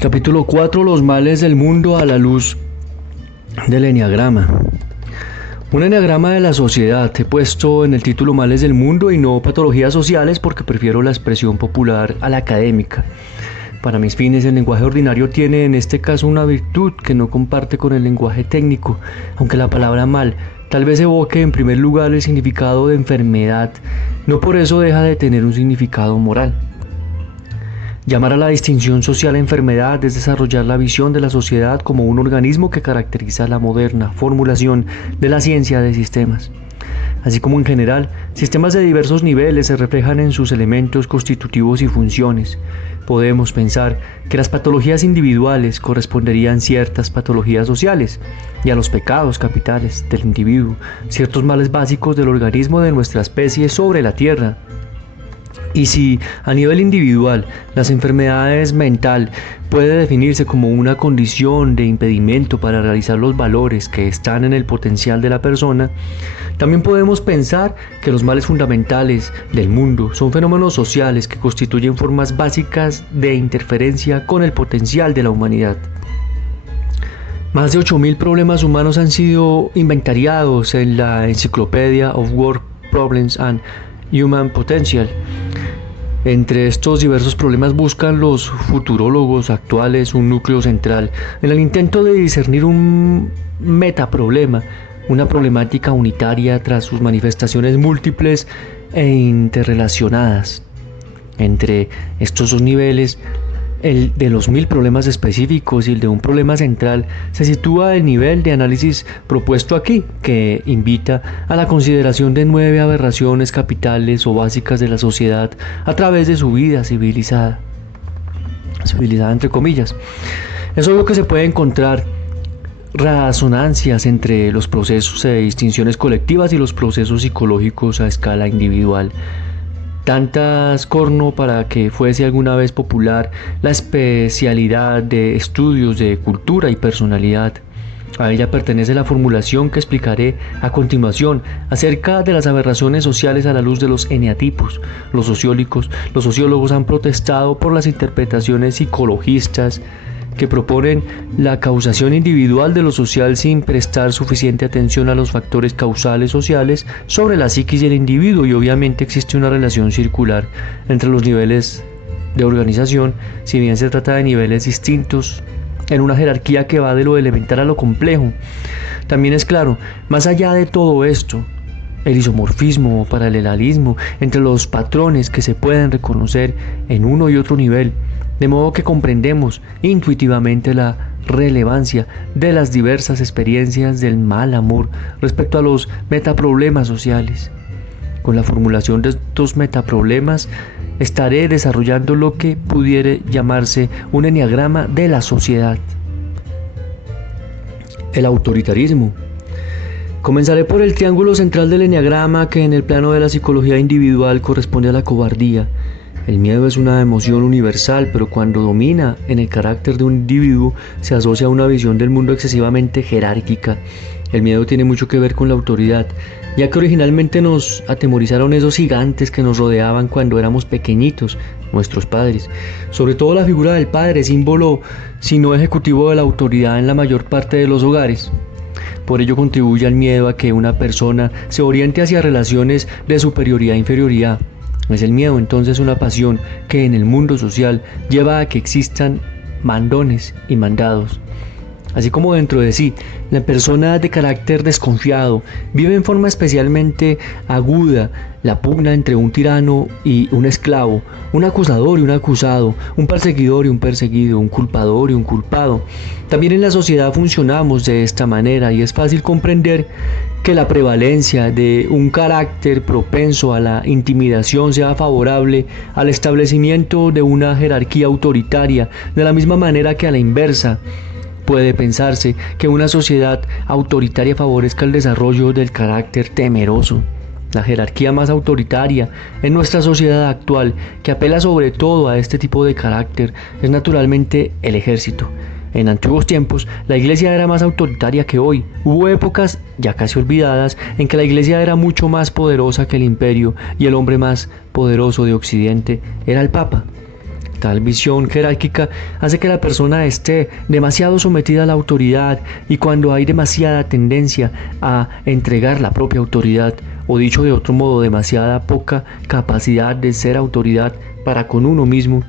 Capítulo 4. Los males del mundo a la luz del eneagrama. Un eneagrama de la sociedad. He puesto en el título males del mundo y no patologías sociales porque prefiero la expresión popular a la académica. Para mis fines, el lenguaje ordinario tiene en este caso una virtud que no comparte con el lenguaje técnico, aunque la palabra mal tal vez evoque en primer lugar el significado de enfermedad, no por eso deja de tener un significado moral. Llamar a la distinción social enfermedad es desarrollar la visión de la sociedad como un organismo que caracteriza la moderna formulación de la ciencia de sistemas. Así como en general, sistemas de diversos niveles se reflejan en sus elementos constitutivos y funciones. Podemos pensar que las patologías individuales corresponderían a ciertas patologías sociales y a los pecados capitales del individuo, ciertos males básicos del organismo de nuestra especie sobre la Tierra. Y si a nivel individual las enfermedades mental puede definirse como una condición de impedimento para realizar los valores que están en el potencial de la persona, también podemos pensar que los males fundamentales del mundo son fenómenos sociales que constituyen formas básicas de interferencia con el potencial de la humanidad. Más de 8.000 problemas humanos han sido inventariados en la Encyclopedia of World Problems and Human Potential. Entre estos diversos problemas buscan los futurólogos actuales un núcleo central en el intento de discernir un metaproblema, una problemática unitaria tras sus manifestaciones múltiples e interrelacionadas. Entre estos dos niveles, el de los 1.000 problemas específicos y el de un problema central, se sitúa el nivel de análisis propuesto aquí, que invita a la consideración de 9 aberraciones capitales o básicas de la sociedad a través de su vida civilizada entre comillas. Es obvio que se puede encontrar resonancias entre los procesos de distinciones colectivas y los procesos psicológicos a escala individual. Tantas corno para que fuese alguna vez popular la especialidad de estudios de cultura y personalidad. A ella pertenece la formulación que explicaré a continuación acerca de las aberraciones sociales a la luz de los eneatipos. Los sociólogos han protestado por las interpretaciones psicologistas que proponen la causación individual de lo social sin prestar suficiente atención a los factores causales sociales sobre la psiquis del individuo, y obviamente existe una relación circular entre los niveles de organización, si bien se trata de niveles distintos en una jerarquía que va de lo elemental a lo complejo. También es claro, más allá de todo esto, el isomorfismo o paralelismo entre los patrones que se pueden reconocer en uno y otro nivel, de modo que comprendemos intuitivamente la relevancia de las diversas experiencias del mal amor respecto a los metaproblemas sociales. Con la formulación de estos metaproblemas estaré desarrollando lo que pudiera llamarse un eneagrama de la sociedad. El autoritarismo. Comenzaré por el triángulo central del eneagrama, que en el plano de la psicología individual corresponde a la cobardía. El miedo es una emoción universal, pero cuando domina en el carácter de un individuo se asocia a una visión del mundo excesivamente jerárquica. El miedo tiene mucho que ver con la autoridad, ya que originalmente nos atemorizaron esos gigantes que nos rodeaban cuando éramos pequeñitos, nuestros padres. Sobre todo la figura del padre, símbolo, si no ejecutivo, de la autoridad en la mayor parte de los hogares. Por ello contribuye al miedo a que una persona se oriente hacia relaciones de superioridad e inferioridad. Es el miedo entonces una pasión que en el mundo social lleva a que existan mandones y mandados. Así como dentro de sí, la persona de carácter desconfiado vive en forma especialmente aguda la pugna entre un tirano y un esclavo, un acusador y un acusado, un perseguidor y un perseguido, un culpador y un culpado. También en la sociedad funcionamos de esta manera, y es fácil comprender que la prevalencia de un carácter propenso a la intimidación sea favorable al establecimiento de una jerarquía autoritaria, de la misma manera que a la inversa. Puede pensarse que una sociedad autoritaria favorezca el desarrollo del carácter temeroso. La jerarquía más autoritaria en nuestra sociedad actual, que apela sobre todo a este tipo de carácter, es naturalmente el ejército. En antiguos tiempos, la iglesia era más autoritaria que hoy. Hubo épocas, ya casi olvidadas, en que la iglesia era mucho más poderosa que el imperio, y el hombre más poderoso de Occidente era el Papa. Tal visión jerárquica hace que la persona esté demasiado sometida a la autoridad, y cuando hay demasiada tendencia a entregar la propia autoridad, o dicho de otro modo, demasiada poca capacidad de ser autoridad para con uno mismo,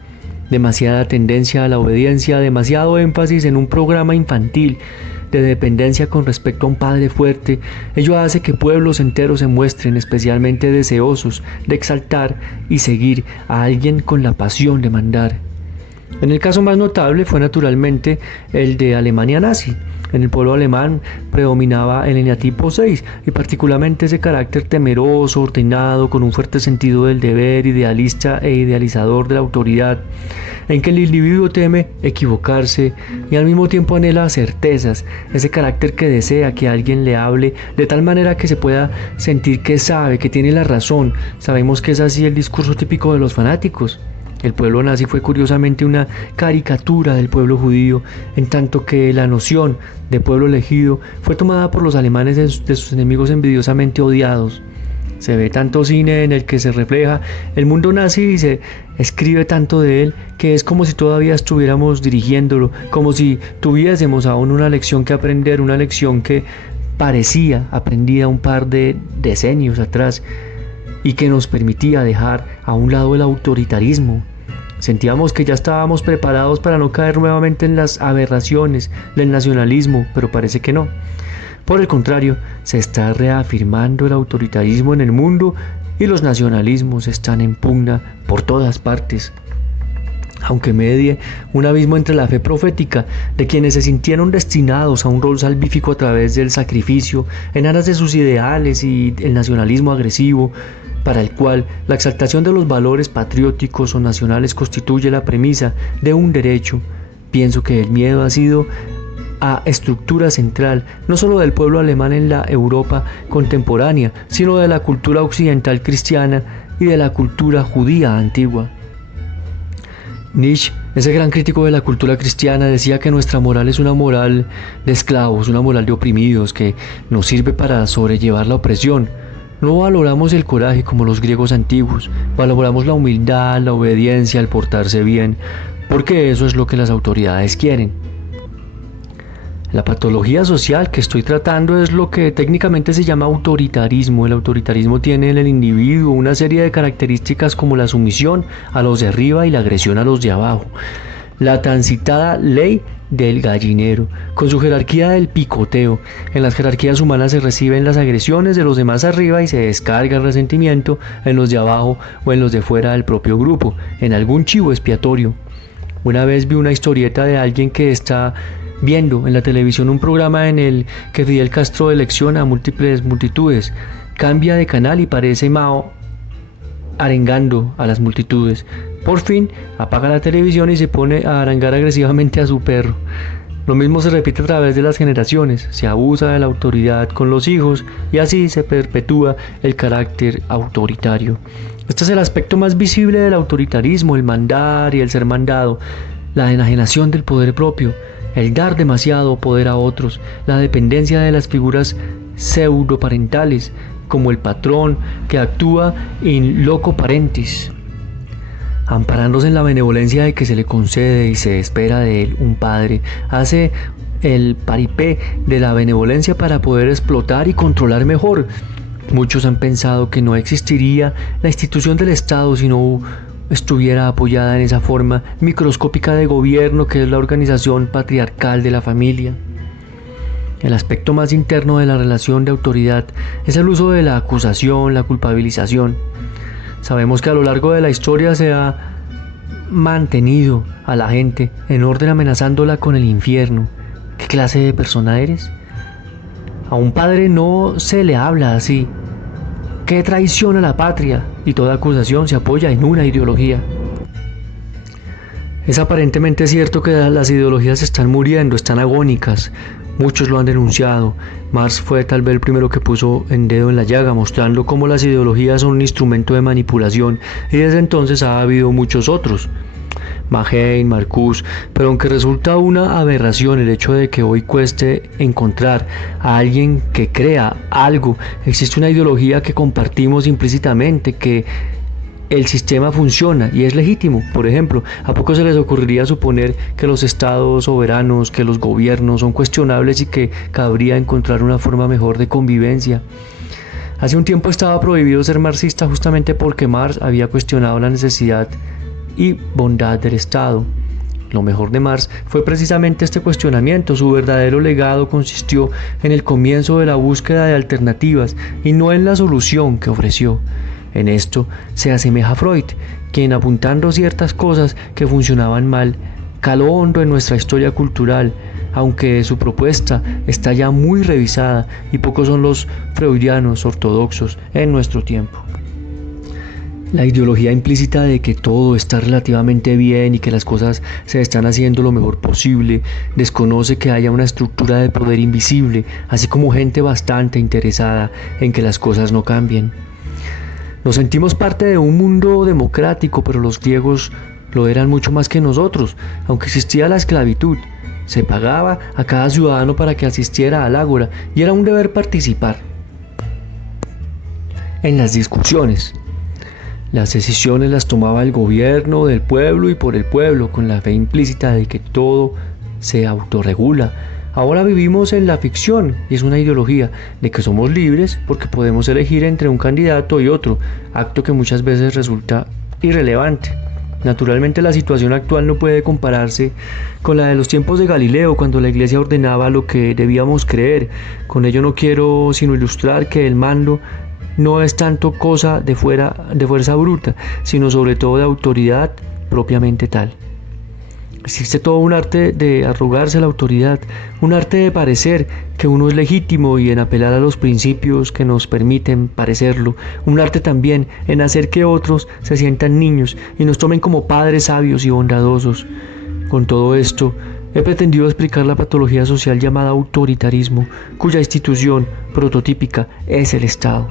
demasiada tendencia a la obediencia, demasiado énfasis en un programa infantil de dependencia con respecto a un padre fuerte, ello hace que pueblos enteros se muestren especialmente deseosos de exaltar y seguir a alguien con la pasión de mandar. En el caso más notable fue naturalmente el de Alemania nazi. En el pueblo alemán predominaba el eneatipo 6, y particularmente ese carácter temeroso, ordenado, con un fuerte sentido del deber, idealista e idealizador de la autoridad, en que el individuo teme equivocarse y al mismo tiempo anhela certezas, ese carácter que desea que alguien le hable de tal manera que se pueda sentir que sabe, que tiene la razón. Sabemos que es así el discurso típico de los fanáticos. El pueblo nazi fue curiosamente una caricatura del pueblo judío, en tanto que la noción de pueblo elegido fue tomada por los alemanes de sus enemigos envidiosamente odiados. Se ve tanto cine en el que se refleja el mundo nazi y se escribe tanto de él, que es como si todavía estuviéramos dirigiéndolo, como si tuviésemos aún una lección que aprender, una lección que parecía aprendida un par de decenios atrás y que nos permitía dejar a un lado el autoritarismo. Sentíamos que ya estábamos preparados para no caer nuevamente en las aberraciones del nacionalismo, pero parece que no. Por el contrario, se está reafirmando el autoritarismo en el mundo y los nacionalismos están en pugna por todas partes. Aunque medie un abismo entre la fe profética de quienes se sintieron destinados a un rol salvífico a través del sacrificio en aras de sus ideales, y el nacionalismo agresivo, para el cual la exaltación de los valores patrióticos o nacionales constituye la premisa de un derecho, pienso que el miedo ha sido a estructura central, no solo del pueblo alemán en la Europa contemporánea, sino de la cultura occidental cristiana y de la cultura judía antigua. Nietzsche, ese gran crítico de la cultura cristiana, decía que nuestra moral es una moral de esclavos, una moral de oprimidos, que nos sirve para sobrellevar la opresión. No valoramos el coraje como los griegos antiguos, valoramos la humildad, la obediencia, el portarse bien, porque eso es lo que las autoridades quieren. La patología social que estoy tratando es lo que técnicamente se llama autoritarismo. El autoritarismo tiene en el individuo una serie de características como la sumisión a los de arriba y la agresión a los de abajo. La tan citada ley del gallinero, con su jerarquía del picoteo. En las jerarquías humanas se reciben las agresiones de los demás arriba y se descarga el resentimiento en los de abajo o en los de fuera del propio grupo, en algún chivo expiatorio. Una vez vi una historieta de alguien que está viendo en la televisión un programa en el que Fidel Castro elecciona a múltiples multitudes. Cambia de canal y parece Mao arengando a las multitudes. Por fin apaga la televisión y se pone a arengar agresivamente a su perro. Lo mismo se repite a través de las generaciones, se abusa de la autoridad con los hijos y así se perpetúa el carácter autoritario. Este es el aspecto más visible del autoritarismo, el mandar y el ser mandado, la enajenación del poder propio, el dar demasiado poder a otros, la dependencia de las figuras pseudoparentales, como el patrón que actúa in loco parentis, amparándose en la benevolencia de que se le concede y se espera de él un padre, hace el paripé de la benevolencia para poder explotar y controlar mejor. Muchos han pensado que no existiría la institución del Estado si no estuviera apoyada en esa forma microscópica de gobierno que es la organización patriarcal de la familia. El aspecto más interno de la relación de autoridad es el uso de la acusación, la culpabilización. Sabemos que a lo largo de la historia se ha mantenido a la gente en orden amenazándola con el infierno. ¿Qué clase de persona eres? A un padre no se le habla así. ¿Qué traición a la patria? Y toda acusación se apoya en una ideología. Es aparentemente cierto que las ideologías están muriendo, están agónicas. Muchos lo han denunciado. Marx fue tal vez el primero que puso el dedo en la llaga, mostrando cómo las ideologías son un instrumento de manipulación, y desde entonces ha habido muchos otros. Mahain, Marcuse, pero aunque resulta una aberración el hecho de que hoy cueste encontrar a alguien que crea algo, existe una ideología que compartimos implícitamente, que el sistema funciona y es legítimo. Por ejemplo, ¿a poco se les ocurriría suponer que los estados soberanos, que los gobiernos son cuestionables y que cabría encontrar una forma mejor de convivencia? Hace un tiempo estaba prohibido ser marxista justamente porque Marx había cuestionado la necesidad y bondad del Estado. Lo mejor de Marx fue precisamente este cuestionamiento. Su verdadero legado consistió en el comienzo de la búsqueda de alternativas y no en la solución que ofreció. En esto se asemeja a Freud, quien apuntando ciertas cosas que funcionaban mal, caló hondo en nuestra historia cultural, aunque su propuesta está ya muy revisada y pocos son los freudianos ortodoxos en nuestro tiempo. La ideología implícita de que todo está relativamente bien y que las cosas se están haciendo lo mejor posible desconoce que haya una estructura de poder invisible, así como gente bastante interesada en que las cosas no cambien. Nos sentimos parte de un mundo democrático, pero los griegos lo eran mucho más que nosotros. Aunque existía la esclavitud, se pagaba a cada ciudadano para que asistiera al ágora y era un deber participar en las discusiones. Las decisiones las tomaba el gobierno del pueblo y por el pueblo, con la fe implícita de que todo se autorregula. Ahora vivimos en la ficción y es una ideología de que somos libres porque podemos elegir entre un candidato y otro, acto que muchas veces resulta irrelevante. Naturalmente la situación actual no puede compararse con la de los tiempos de Galileo, cuando la Iglesia ordenaba lo que debíamos creer. Con ello no quiero sino ilustrar que el mando no es tanto cosa de fuerza bruta, sino sobre todo de autoridad propiamente tal. Existe todo un arte de arrogarse la autoridad, un arte de parecer que uno es legítimo y en apelar a los principios que nos permiten parecerlo, un arte también en hacer que otros se sientan niños y nos tomen como padres sabios y bondadosos. Con todo esto, he pretendido explicar la patología social llamada autoritarismo, cuya institución prototípica es el Estado.